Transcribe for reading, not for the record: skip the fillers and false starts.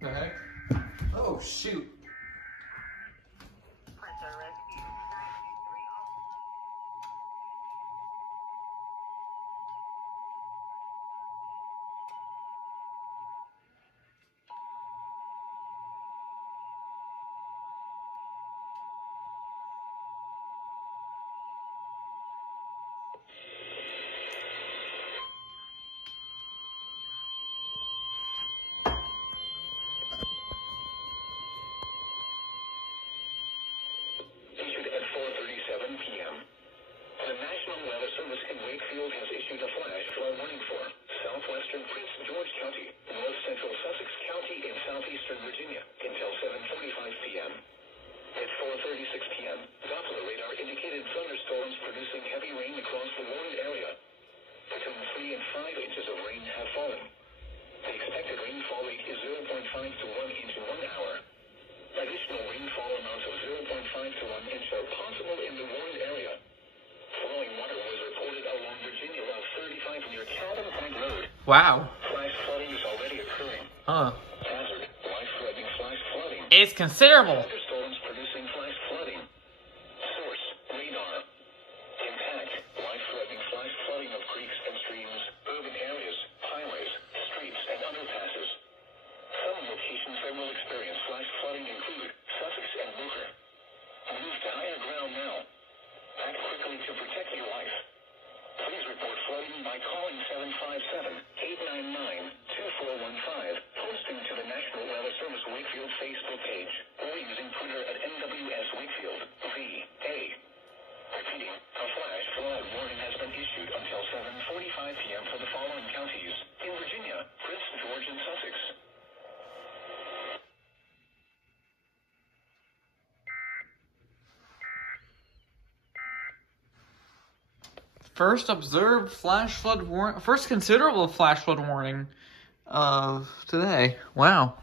The heck? Oh, shoot. Issued at 4:37 p.m. The National Weather Service in Wakefield has issued a flash flood warning for southwestern Prince George County, north central Sussex County, and southeastern Virginia until 7:45 p.m. At 4:36 p.m., Doppler radar indicated thunderstorms producing heavy rain across the warned area. Between 3 and 5 inches of rain have fallen. The expected rainfall rate is 0.5 to 1 inch in 1 hour. Additional rainfall amounts of 0.5 to 1 inch are possible in the warned area. Flowing water was reported along Virginia Route 35 near Calvin Point Road. Wow. Flash flooding is already occurring. Huh. Hazard, life-threatening flash flooding. It's considerable. Thunderstorms producing flash flooding. Source, radar. Impact, life-threatening flash flooding of creeks and streams, urban areas, highways, streets, and underpasses. Some locations that will experience flash flooding include Sussex and Booker. Move to higher ground now. Act quickly to protect your life. Please report flooding by calling 757-899-2415, posting to the National Weather Service Wakefield Facebook page, or using Twitter at NWS Wakefield, VA. Repeating, a flash flood warning has been issued until 7:45 p.m. for the following counties in Virginia, Prince George, and Sussex. First observed flash flood warning. First considerable flash flood warning of today. Wow.